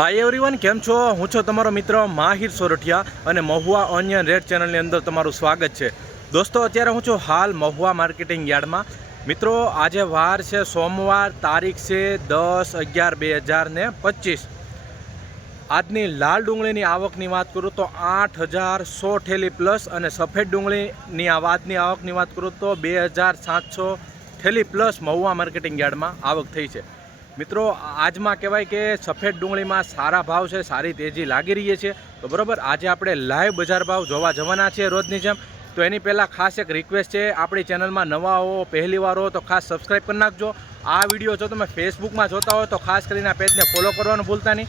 Hi everyone કેમ છો? હું છું તમારો મિત્ર માહિર સોરઠિયા અને મહુવા ઓનિયન રેડ ચેનલની અંદર તમારું સ્વાગત છે. દોસ્તો, અત્યારે હું છું હાલ મહુવા માર્કેટિંગ યાર્ડમાં. મિત્રો, આજે વાર છે સોમવાર, તારીખ છે દસ અગિયાર બે હજાર ને પચીસ. આજની લાલ ડુંગળીની આવકની વાત કરું તો આઠ હજાર સો ઠેલી પ્લસ અને સફેદ ડુંગળીની આ વાતની આવકની વાત કરું તો બે હજાર સાતસો ઠેલી પ્લસ મહુવા માર્કેટિંગ યાર્ડમાં આવક થઈ છે. મિત્રો, આજમાં કહેવાય કે સફેદ ડુંગળીમાં સારા ભાવ છે, સારી તેજી લાગી રહી છે. તો બરાબર, આજે આપણે લાઈવ બજાર ભાવ જોવા જવાના છીએ રોજની જેમ. તો એની પહેલાં ખાસ એક રિક્વેસ્ટ છે, આપણી ચેનલમાં નવા હો, પહેલી વાર હો, તો ખાસ સબસ્ક્રાઈબ કરી નાખજો. આ વીડિયો જો તમે ફેસબુકમાં જોતા હો, તો ખાસ કરીને આ પેજને ફોલો કરવાનું ભૂલતા નહીં.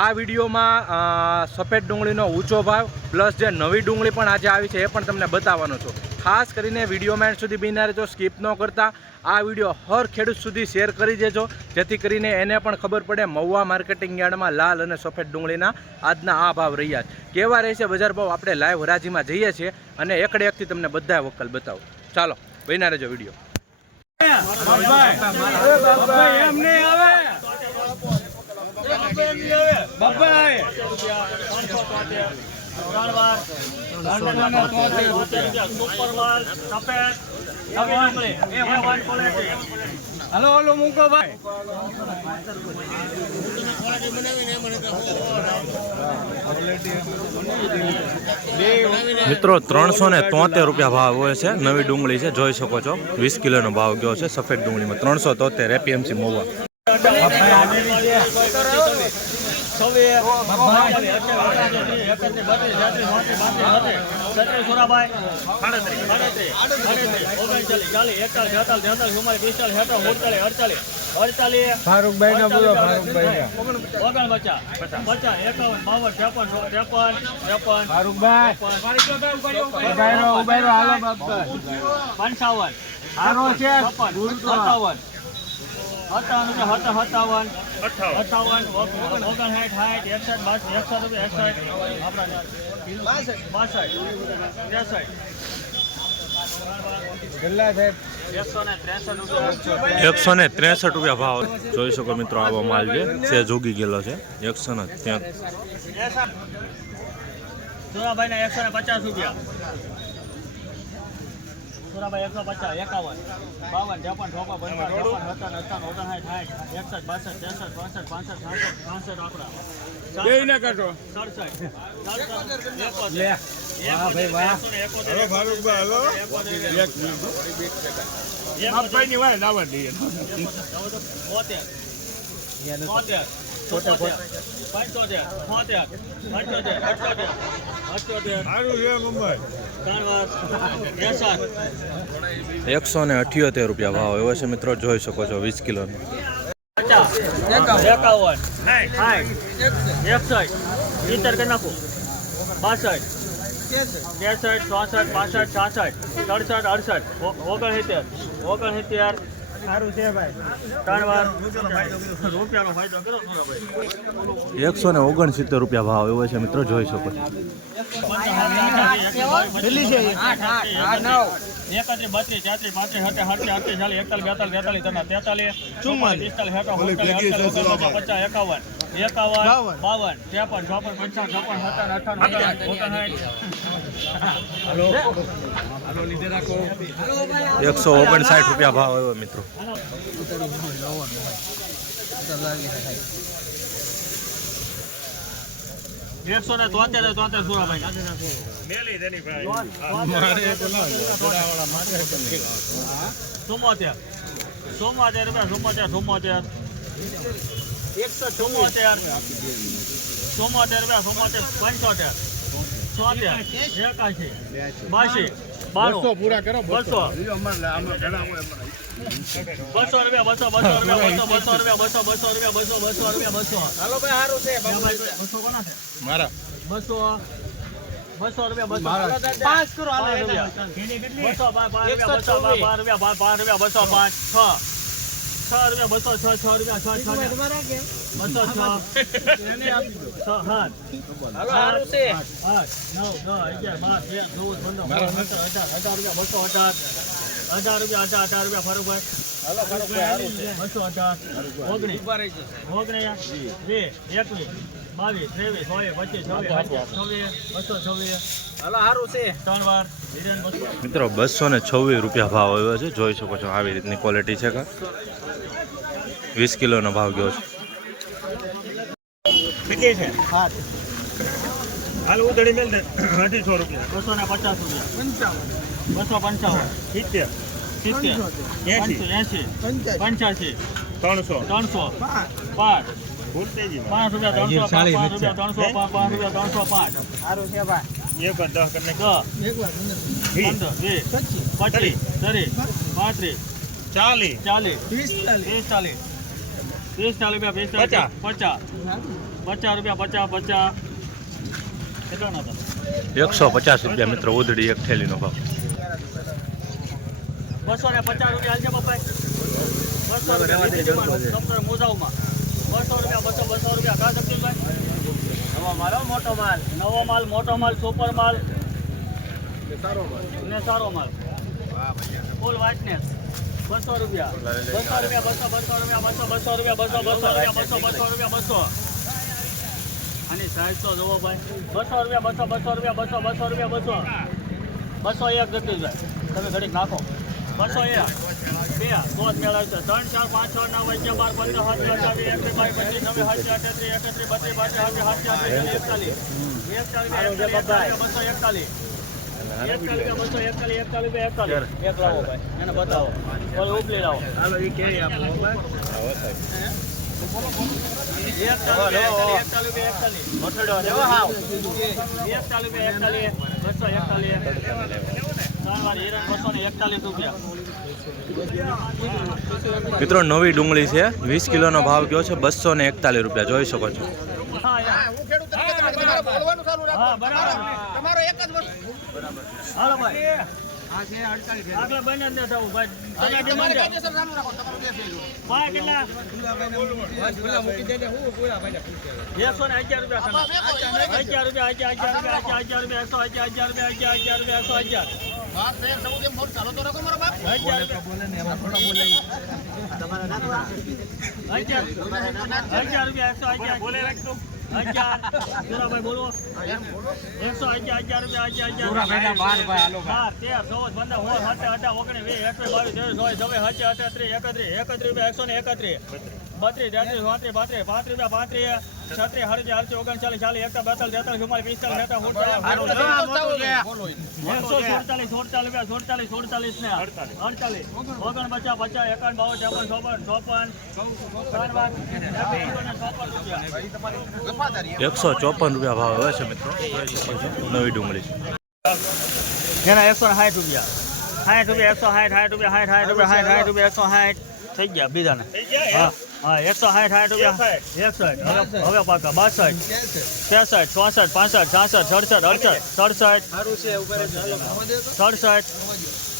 આ વિડીયોમાં સફેદ ડુંગળીનો ઊંચો ભાવ પ્લસ જે નવી ડુંગળી પણ આજે આવી છે, એ પણ તમને બતાવવાનો છું. ખાસ કરીને વિડીયોમાં એન્ડ સુધી બિના રહેજો સ્કીપ ન કરતા. આ વીડિયો હર ખેડૂત સુધી શેર કરી દેજો. જેથી કરીને એને પણ ખબર પડે મહુવા માર્કેટિંગ યાર્ડમાં લાલ અને સફેદ ડુંગળીના આજના આ ભાવ રહ્યા કેવા રહેશે બજાર ભાવ? આપણે લાઈવ હરાજીમાં જઈએ છીએ અને એકડે એકથી તમને બધા વકલ બતાવો. ચાલો બિના રહેજો વીડિયો હલો હલો મૂકો ભાઈ. મિત્રો ત્રણસો ને તોતેર રૂપિયા ભાવ હોય છે. નવી ડુંગળી છે જોઈ શકો છો. વીસ કિલોનો ભાવ ગયો છે સફેદ ડુંગળીમાં ત્રણસો તોતેર એપીએમસી મોવા. ફારૂકભાઈ ને બોલો ફારૂકભાઈ ફારૂકભાઈ. ઉભાઈ રહો ઉભાઈ રહો હાલો બાપા. પંચાવન. હારો છે. સત્તાવન સત્તાવન સત્તાવન. અઠાવન. ઓગણસાઠ સાઠ એકસઠ બાસઠ એકસઠ રૂપિયા એકસઠ. આપણા બાસઠ ત્રેસઠ એકસો ને ત્રેસઠ રૂપિયા એકસો ને ત્રેસઠ રૂપિયા ભાવ. જોઈ શકો મિત્રો આવો માલ છે. છે જોગી ગયેલો છે. એકસો ને ત્યાં સુરાભાઈ ના એકસો ને પચાસ રૂપિયા. સુરાભાઈ એકસો પચાસ એકાવન. બાવન ત્રેપન ચોપન પંચાવન ચોપન સત્તર અઠાવન ઓગણસાઠ સાઠ એકસઠ બાસઠ ત્રેસઠ પાંસઠ પાંસઠ સાસઠ પાંસઠ આપણા. પંચોતેર. પંચોતેર. પંચોતેર. અઠોતેર એકસો ને અઠ્યોતેર રૂપિયા ભાવ. એવો છે મિત્રો જોઈ શકો છો વીસ કિલો પચાસ. એકાવન. સાઠ. એકસઠ. સિત્તેર કરી નાખું. બાસઠ. ત્રેસઠ ચોસઠ પાસઠ છાસઠ સડસઠ અડસઠ. ઓગણસિત્તેર. ઓગણસિત્તેર. સારું છે ભાઈ. ત્રણ વાર. રૂપિયાનો ફાયદો કરો ભાઈ એકસો ને ઓગણસિત્તેર રૂપિયા ભાવ એવો છે મિત્રો જોઈ શકો એકાવન એકાવન બાવન. ત્રેપન ચોપન પંચાવન ચોપન સત્તાવન અઠાવન એકસો ઓગણસાઠ રૂપિયા ભાવ આવ્યો મિત્રો. એકસો ને તોતેર તોતેર સુરાભાઈ ચુમ્મોતેર. ચુમ્મોતેર રૂપિયા ચુમ્મોતેર ચુમ્મોતેર. એકસો ચુમ્મોતેર. ચુમ્મોતેર રૂપિયા ચુમ્મોતેર પંચોતેર. બાસી. પૂરા કરો બસો. બસો. રૂપિયા બસો બસો રૂપિયા બસો બસો રૂપિયા બસો બસો રૂપિયા બસો બસો રૂપિયા બસો. હાલો ભાઈ સારું છે બસો કોના છે? મારા. બસો બસો રૂપિયા બસો. પાંચ કરો બસો પાંચ રૂપિયા. બસો પાંચ રૂપિયા પાંચ રૂપિયા બસો પાંચ છ. છ રૂપિયા બસો છ છ રૂપિયા છ છ બસો છ. સાત. નવ અગિયાર બાર તેર ચૌદ પંદર સત્તર અઢાર અઢાર રૂપિયા બસો અઢાર. અઢાર રૂપિયા અઢાર અઢાર રૂપિયા ફારૂકભાઈ બસો અઢાર. ઓગણીસ. ઓગણીસ. વીસ એકવીસ બાવીસ ત્રેવીસ હોય પચીસ છવ્વીસ બસો છવ્વીસ. ત્રણ વાર મિત્રો બસો ને છવ્વીસ રૂપિયા ભાવ આવ્યો છે. જોઈ શકો છો આવી રીતની ક્વોલિટી છે કા? વીસ કિલોનો ભાવ ગયો છે. હાલ ઉધડી મેલ અઢીસો રૂપિયા. બસો ને પચાસ રૂપિયા. બસો પંચાવન. સિત્તેર. સિત્તેર. એસી એસી પંચ્યાસી. ત્રણસો. ત્રણસો. પાંચ. પાંચ. રૂપિયા ત્રણસો પાંચ રૂપિયા ત્રણસો પાંચ પાંચ રૂપિયા ત્રણસો પાંચ. એક દસ કરીને પંદર વીસ. પચીસ. ત્રીસ. પાંત્રીસ. ચાલીસ ચાલીસ. વીસ ચાલીસ. વીસ ચાલીસ. રૂપિયા વીસ પચાસ. પચાસ. પચાસ રૂપિયા પચાસ પચાસ. હતા? એકસો પચાસ રૂપિયા મિત્રો ઉધડી એક થેલીનો ભાવ. બસો ને પચાસ રૂપિયા હાલશે પપ્પાઈ બસો રૂપિયા. મોજાઓમાં. બસો રૂપિયા બસો બસો રૂપિયા. કા જગદીશભાઈ? નવો માલ મોટો માલ? નવો માલ મોટો માલ સુપર માલ. ને સારો માલ. ફૂલ વ્હાઇટનેસ બસો રૂપિયા બસો રૂપિયા બસો બસો રૂપિયા બસો બસો રૂપિયા બસો બસો રૂપિયા બસો બસો રૂપિયા બસો આની સાઈઝ તો જુઓ ભાઈ બસો રૂપિયા બસો બસો રૂપિયા બસો બસો રૂપિયા બસો બસો એક જગદીશભાઈ તમે ઘડીક નાખો બસો એક બે દોઢ મેળવશે ત્રણ ચાર પાંચ છ નવ અગિયાર બાર પંદર સાત અઠાવીસ એકવીસ બાવીસ પચીસ છવ્વીસ સાત અઠત્રીસ એકત્રીસ બત્રીસ પાસે સાતત્રીસ સાતત્રીસ એકતાલીસ એકતાલીસ બસો એકતાલીસ એકતાલીસ ડુંગળી છે. વીસ કિલોનો ભાવ કયો છે? બસો ને એકતાલીસ રૂપિયા. જોઈ શકો એકતાલીસ રૂપિયા છે છે રૂપિયા છો હા. હા બરાબર હાલો ભાઈ. બંને તમે ડિમાન્ડ ભાઈ કેટલા? એકસો ને અગિયાર રૂપિયા તમે. અગિયાર રૂપિયા અગિયાર અગિયાર રૂપિયા અગિયાર અગિયાર રૂપિયા એકસો અગિયાર અગિયાર રૂપિયા અગિયાર અગિયાર. રૂપિયા. એકસો અગિયાર. અગિયાર અગિયાર રૂપિયા એકસો અગિયાર. બોલે રાખતો અગિયાર જોરાભાઈ બોલો. એકસો અગિયાર અગિયાર રૂપિયા અગિયાર અગિયાર. બાર તેર ચૌદ પંદર સોળ સત્તર અઢાર ઓગણીસ વીસ એકવીસ બાવીસ ત્રેવીસ ચોવીસ છવ્વીસ સત્તર અઠત્રીસ એકત્રીસ એકત્રીસ રૂપિયા એકસો ને એકત્રીસ. બત્રીસ તેત્રીસ પાંત્રીસ પાંત્રીસ રૂપિયા પાંત્રીસ છત્રીસ હડત્રીસ અડત્રીસ ઓગણચાલીસ ચાલીસ એકતા બેતાલીસ તેતાલીસ ચુમ્માલીસ પિસ્તાલીસ એકસો સુડતાલીસ સુડતાલીસ રૂપિયા સુડતાલીસ સુડતાલીસ ને. અડતાલીસ. ઓગણ પચાસ પચાસ એકાવન બાવન ચોપન ચોપન ચોપન એકસો ને ચોપન રૂપિયા ભાવ આવે છે મિત્રો. નવી ડુંગળી એના એકસો ને સાઠ રૂપિયા. સાઠ રૂપિયા એકસો સાઠ સાઠ રૂપિયા સાઠ સાઠ રૂપિયા સાઠ સાઠ રૂપિયા એકસો સાઠ. થઈ ગયા બીજાને. હા હા એકસો સાઠ સાઠ રૂપિયા. એકસઠ. હવે હવે પાકા બાસઠ. ત્રેસઠ ચોસઠ પાસઠ છાસઠ સડસઠ અડસઠ સડસઠ. સડસઠ.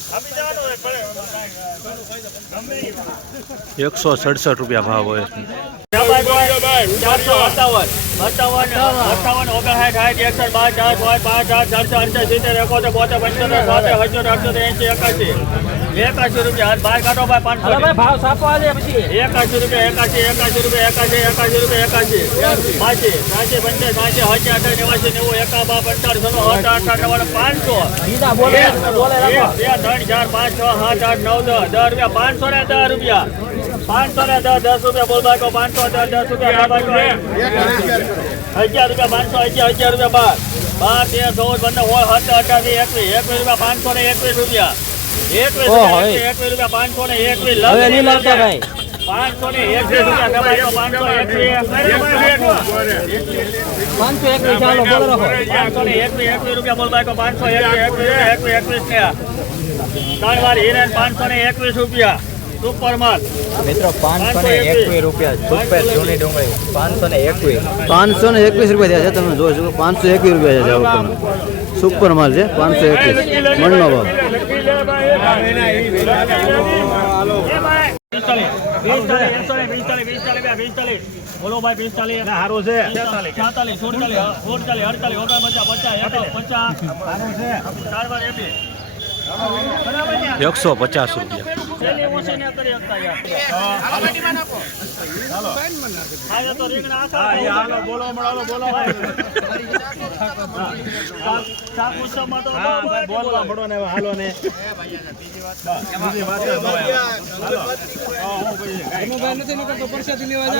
એકસો સડસઠ રૂપિયા ભાવ હોય. છે પાંચ પાંચ આઠ એકાસી રૂપિયા બાર કાઢો ભાઈ પાંચસો ભાવ સાપો એકાસી રૂપિયા એકાસી એકાસી રૂપિયા એકાસી એકાસી રૂપિયા એકાસી બાસી સાસી પંચાસી સાસી હજી અઠાર નેવાસી નેવું એકા બા પાંચસો બે ત્રણ ચાર પાંચ છ સાત આઠ નવ દસ દસ રૂપિયા પાંચસો ને દસ રૂપિયા. પાંચસો ને દસ દસ રૂપિયા બોલ બાકો પાંચસો દસ દસ રૂપિયા અગિયાર રૂપિયા પાંચસો અગિયાર અગિયાર રૂપિયા બાર. બાર તેર ચૌદ પંદર સોળ સત્તર અઠાવીસ એકવીસ એકવીસ રૂપિયા પાંચસો ને એકવીસ રૂપિયા. હવે નહીં ભાઈ પાંચસો એકવીસ રૂપિયા કમાઈ પાંચસો પાંચસો એકવીસ ચાલો બોલો રાખો પાંચસો ને એકવીસ એકવીસ રૂપિયા બોલ બાકો પાંચસો એકવીસ એકવીસ એકવીસ એકવીસ ને ત્રણ વાર હિરેન પાંચસો ને એકવીસ રૂપિયા સુપર માલ મિત્રો પાંચસો ને એકવીસ રૂપિયા સુપર જૂની ડુંગળી પાંચસો ને એકવીસ પાંચસો ને એકવીસ રૂપિયા થયા છે તમે જોઈ શકો પાંચસો એકવીસ રૂપિયા છે સુપર માલ છે પાંચસો એકવીસ મણનો ભાવ બોલો ભાઈ પિસ્તાલીસ હારો છે સાતાલીસ સુડતાલીસ સુડતાલીસ પચાસ પચાસ એપી. એકસો પચાસ રૂપિયા ને ને હાલો ને હોય.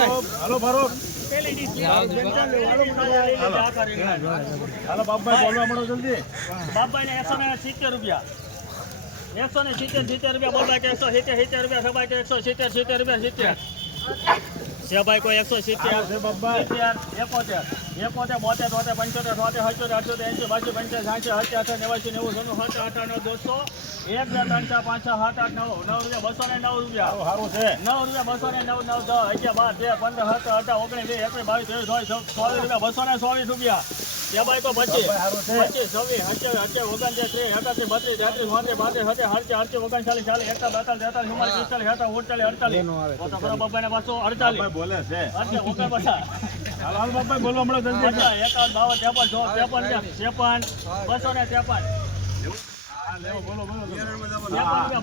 હાલો. બાપભાઈ બોલવા મળો જલ્દી બાપાને એકસો ને સિત્તેર રૂપિયા એકસો ને સિત્તેર સિત્તેર રૂપિયા બોલવા કે એકસો સિત્તેર સિત્તેર રૂપિયા સભાઈ કે એકસો સિત્તેર સિત્તેર રૂપિયા સિત્તેર. સેભાઈ કોઈ એકસો સિત્તેર સિત્તેર એકોતેર. એકોતેર બોતેર તોતેર પંચોતેર તોતેર અઠ્યોતેર અઠ્યોતેર એંસી બાસી પંચાસી સાંસી સત્યા અઠ્યાસી નેવાસી નેવું સોનું સાત આઠ નવ દોસ્તો એક બે ત્રણ ચાર પાંચ છ સાત આઠ નવ નવ રૂપિયા બસો ને નવ રૂપિયા. સારું છે. નવ રૂપિયા બસો ને નવ નવ દસ અગિયાર બાર તેર પંદર સત્તર અઢાર ઓગણીસ વીસ એકવીસ બાવીસ ત્રેવીસ ચોવીસ ચોવીસ રૂપિયા બસો ને ચોવીસ રૂપિયા. ત્યાં તો પચીસ. પચીસ છવ્વીસ અઠ્યાવીસ અઠ્યાવીસ ઓગણત્રીસ ત્રીસ એકાસી બત્રીસ તેત્રીસ પાંત્રીસ સત્તર ઓગણચાલીસ ચાલીસ બેતાલીસ તેતાલીસ ચુમ્માલીસ પિસ્તાલીસ અડતાલીસ. પાછો અડતાલીસ. બોલે છે. અડતાલીસ ઓગણ હાલો બાપભાઈ બોલવા મળો જલ્દી. એકાવન બાવન ત્રેપન ત્રેપન ત્રેપન બસો ને ત્રેપન.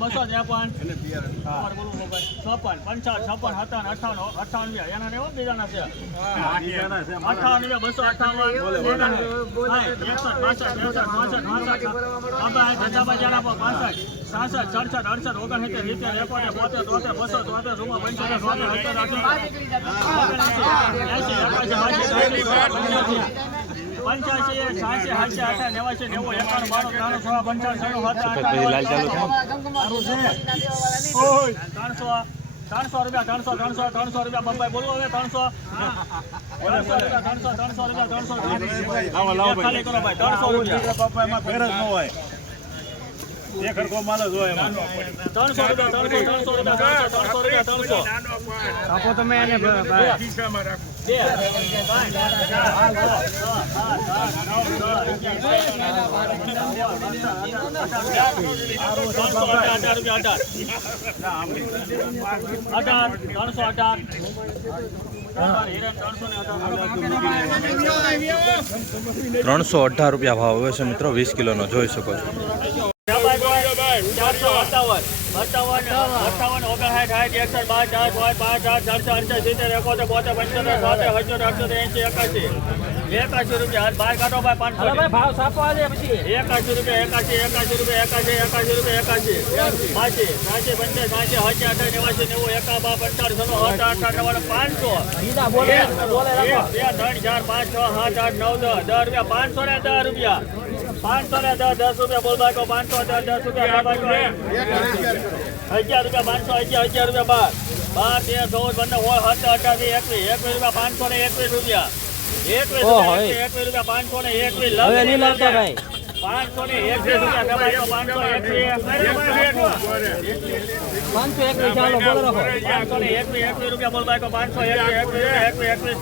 બસો ત્રેપન. છપ્પન પંચાવન છપ્પન સત્તાવન અઠાવન રૂપિયા એના હો, બીજાના છે રૂપિયા બસો અઠાવન એકસઠ બાસઠ ત્રેસઠ ચોસઠ પાંસઠ સાસઠ સડસઠ અડસઠ ઓગણસિત્તેર સિત્તેર એકોતેર બોતેર તોતેર બસો તોતેર રૂમા પંચોતેર સોતેર સત્તર પંચ્યાસી છ્યાસી સાતસી આઠા નેવાસી નેવું એકાણું બાણું ત્રાણું છ પંચાવન છન્નું સત્તર ત્રણસો ત્રણસો રૂપિયા ત્રણસો ત્રણસો ત્રણસો રૂપિયા બબ્બાઈ બોલવો હવે ત્રણસો. ત્રણસો રૂપિયા ત્રણસો ત્રણસો રૂપિયા ત્રણસો લાવો, લાવો ખાલી કરો ભાઈ ત્રણસો રૂપિયા. દીકરા બાપા એમાં ફેર જ ન હોય. એક હરખો માલ જ હોય ત્રણસો રૂપિયા ત્રણસો ત્રણસો રૂપિયા ત્રણસો ત્રણસો રૂપિયા ત્રણસો. આપો તમે એને બે પાંચ, ચાર, પાંચ, છ, ત્રણસો અઢાર અઢાર રૂપિયા અઢાર. અઢાર ત્રણસો અઢાર. ત્રણસો અઢાર રૂપિયા ભાવ. હવે છે મિત્રો વીસ કિલોનો જોઈ શકો છો. ચારસો અઠાવન અઠાવન અઠાવન ઓગણસાઠ સાઠ એકસઠ બાર ચાર પાંચ પાંચ આઠ ચારસો અડસઠ સિત્તેર એકોતેર બોતેર પંચોતેર છોતેર અઠ્યોતેર અઠ્યોતર એંસી એકાસી એકાસી રૂપિયા. બાર કાઢો ભાઈ પાંચસો ભાવ સાપો પછી. એકાસી રૂપિયા એકાસી એકાસી રૂપિયા એકાસી એકાસી રૂપિયા એકાસી બાસી સાસી પંચાસી સાસી હજી અઠાઈ નેવાસી નેવું એકા બા અઠા અઠા નવ્વાણું પાંચસો. બે ત્રણ ચાર પાંચ છ સાત આઠ નવ દસ દસ રૂપિયા પાંચસો ને દસ રૂપિયા. પાંચસો ને દસ દસ રૂપિયા બોલ બાકો પાંચસો દસ દસ રૂપિયા બાકો અગિયાર રૂપિયા પાંચસો અગિયાર અગિયાર રૂપિયા બાર બાર તેર ચૌદ પંદર સોળ સત્તર અઠાવીસ એકવીસ એકવીસ રૂપિયા પાંચસો ને એકવીસ રૂપિયા એકવીસ રૂપિયા પાંચસો ને એકવીસ પાંચસો ને રૂપિયા દબાયો પાંચસો એકવીસ પાંચસો એકવીસ ચાલો બોલો પાંચસો ને એકવીસ એકવીસ રૂપિયા બોલ બાકો પાંચસો એકવીસ એકવીસ એકવીસ એકવીસ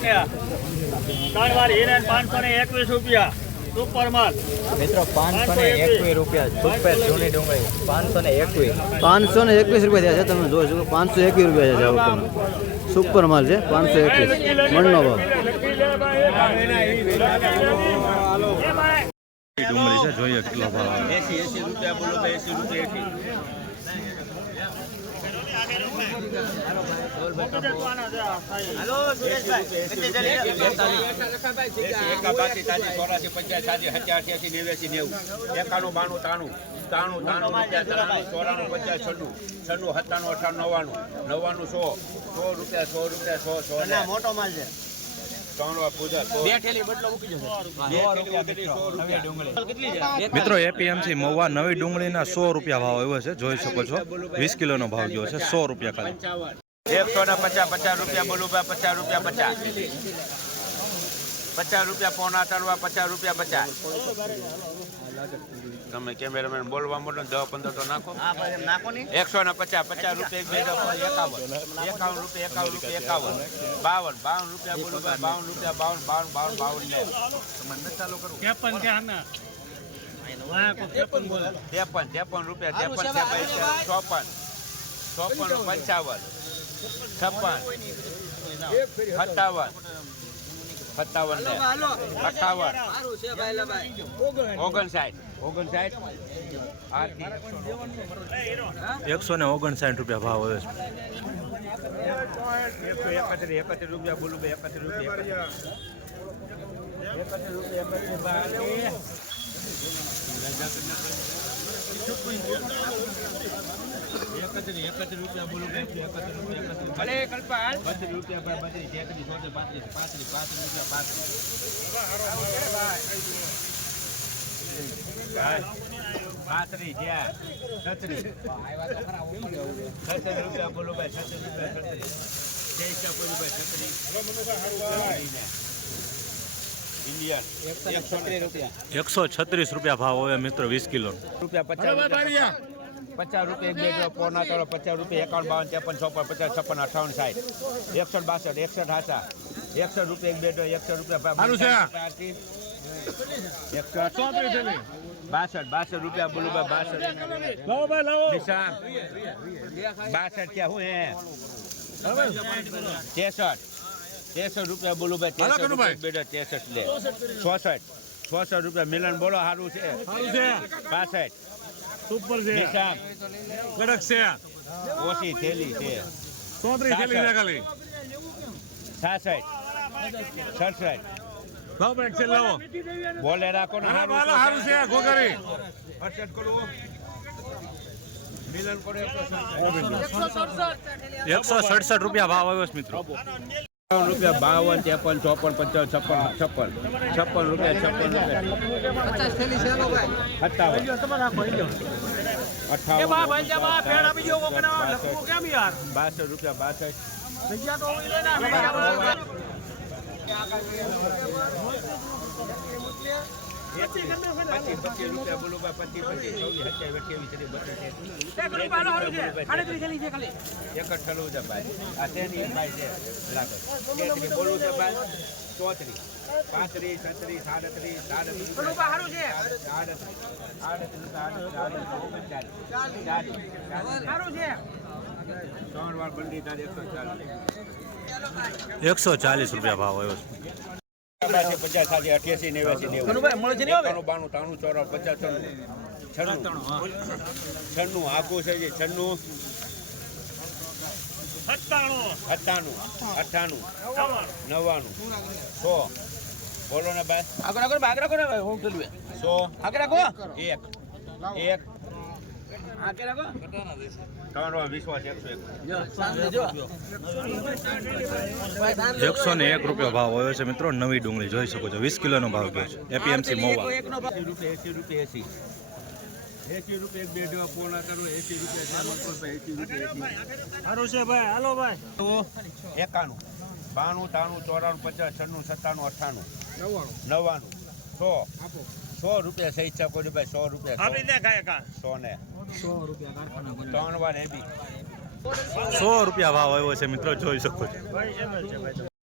ત્રણ વાર હિરેન પાંચસો ને એકવીસ રૂપિયા સુપર માલ. મિત્રો પાંચસો ને એકવીસ. રૂપિયા સુપર જૂની ડુંગળી. પાંચસો ને એકવીસ. પાંચસો ને એકવીસ રૂપિયા થયા છે તમે જોઈ શકો. પાંચસો એકવીસ રૂપિયા છે જાવ તમે. સુપર માલ છે પાંચસો એકવીસ. મણનો ભાવ. ડુંગળી છે જોઈએ કેટલો ભાવ આવે. પંચાસ નેવું એકાણું બાણું તાણું રૂપિયા ત્રાણું ચોરાણું પચાસ છન્નું છન્નું સત્તાણું અઠાણું નવ્વાણું નવ્વાણું સો સો રૂપિયા સો રૂપિયા સો સો મોટો માલ ત્રણ મિત્રો એપીએમસી મવા નવી ડુંગળીના સો રૂપિયા ભાવ આવ્યો છે. જોઈ શકો છો. વીસ કિલોનો ભાવ ગયો છે. સો રૂપિયા ખાલી. એકસો ને પચાસ પચાસ રૂપિયા બોલું ભાઈ પચાસ રૂપિયા પચાસ. પચાસ રૂપિયા પોણા તળવા પચાસ રૂપિયા પચાસ. તમે કેમેરામેન બોલવા મોટો દસ પંદર તો નાખો. એકસો ને. પચાસ પચાસ રૂપિયા બે એકાવન. એકાવન રૂપિયા એકાવન રૂપિયા એકાવન. બાવન બાવન રૂપિયા બોલું ભાઈ બાવન રૂપિયા બાવન બાવન બાવન બાવન ને ત્રેપન ત્રેપન રૂપિયા ત્રેપન ત્રેપન ચોપન. ચોપન પંચાવન. છપ્પન. સત્તાવન. સત્તાવન અઠાવન ઓગણસાઠ. ઓગણસાઠ. એકસો ને ઓગણસાઠ રૂપિયા ભાવ હોય છે. એકત્રીસ એકત્રીસ રૂપિયા બોલું ભાઈ એકત્રીસ રૂપિયા. એકત્રીસ રૂપિયા એકત્રીસ બાવીસ એકત્રીસ એકત્રીસ રૂપિયા બોલું ભાઈ એકત્રીસ રૂપિયા ભલે કલ્પાલ. બત્રીસ રૂપિયા ભાઈ બત્રીસ તેત્રીસ ચોત્રીસ પાંત્રીસ પાંત્રીસ પાંત્રીસ રૂપિયા પાંત્રીસ પાંત્રીસ જ્યાં છત્રીસ છત્રીસ રૂપિયા બોલો ભાઈ છત્રીસ રૂપિયા છત્રીસ જય ઈચ્છા બોલો ભાઈ છત્રીસ ઇન્ડિયન. એકસો ત્રીસ રૂપિયા. એકસો છત્રીસ રૂપિયા ભાવ આવે મિત્રો વીસ કિલો. રૂપિયા પચાસ રૂપિયા. પચાસ રૂપિયા એક બે પોના ચાલો પચાસ રૂપિયા એકાવન બાવન ત્રેપન ચોપન પચાસ છપ્પન અઠાવન સાઠ. એકસઠ બાસઠ એકસઠ હાસા. એકસઠ રૂપિયા એક બે એકસઠ રૂપિયા બાસઠ બાસઠ રૂપિયા બોલું ભાઈ બાસઠ. લાવો ભાઈ લાવો. બાસઠ ક્યાં હું હે ત્રેસઠ. ત્રેસઠ રૂપિયા બોલું ભાઈ ત્રેસઠ રૂપિયા બેટા ત્રેસઠ લે. ચોસઠ. છસઠ રૂપિયા મિલન બોલો સારું છે. સારું છે. પાસઠ સુપર છે. કડક છે. ઓછી થેલી છે. ચોત્રીસ થેલી છે ખાલી છાસઠ સડસઠ. લાવો ભાઈ એક્સેલ લાવો. બોલે રાખો ને હાલો હાલો સારું છે ઘોઘરી અડસઠ કરું એકસો એકસો સડસઠ રૂપિયા ભાવ આવ્યો છે મિત્રો. રૂપિયા બાવન ત્રેપન ચોપન પચાસ છપ્પન છપ્પન. છપ્પન રૂપિયા છપ્પન રૂપિયા. બાસઠ. રૂપિયા બાસઠ. ચોત્રીસ પાંત્રીસ છત્રીસ સાડત્રીસ સાડત્રીસ આડત્રીસ આડત્રીસ આડત્રીસ ચાલીસ ત્રણ વાર બંડી એકસો ચાલીસ એકસો ચાલીસ રૂપિયા ભાવ આવ્યો છે. છન્નું. આખું છે જે છન્નું. સત્તાણું. સત્તાણું અઠ્ઠાણું નવ્વાણું સો. બોલો ને ભાઈ. સો એક એક તમારો વિશ્વાસ એકસો એક એકસો ને એક રૂપિયા ભાવ આવ્યો છે મિત્રો. નવી ડુંગળી જોઈ શકો છો. વીસ કિલોનો ભાવ ગયો છે. એપીએમસી મોવા. એસી રૂપિયા એસી રૂપિયા એસી. એસી રૂપિયા એક બે જેવા પોણા કરો. એસી રૂપિયા એસી રૂપિયા સારું છે ભાઈ. હાલો ભાઈ. એકાણું બાણું તાણું ચોરાણું પચાસ છન્નું સત્તાણું અઠ્ઠાણું નવ્વાણું. સો સો રૂપિયા સહી છે કોઈ ભાઈ સો રૂપિયા આપી દે કાંઈ કા. સો ને ત્રણ વાર એબી સો રૂપિયા ભાવ આવ્યો છે મિત્રો જોઈ શકો છો. ભાઈ એમ છે ભાઈ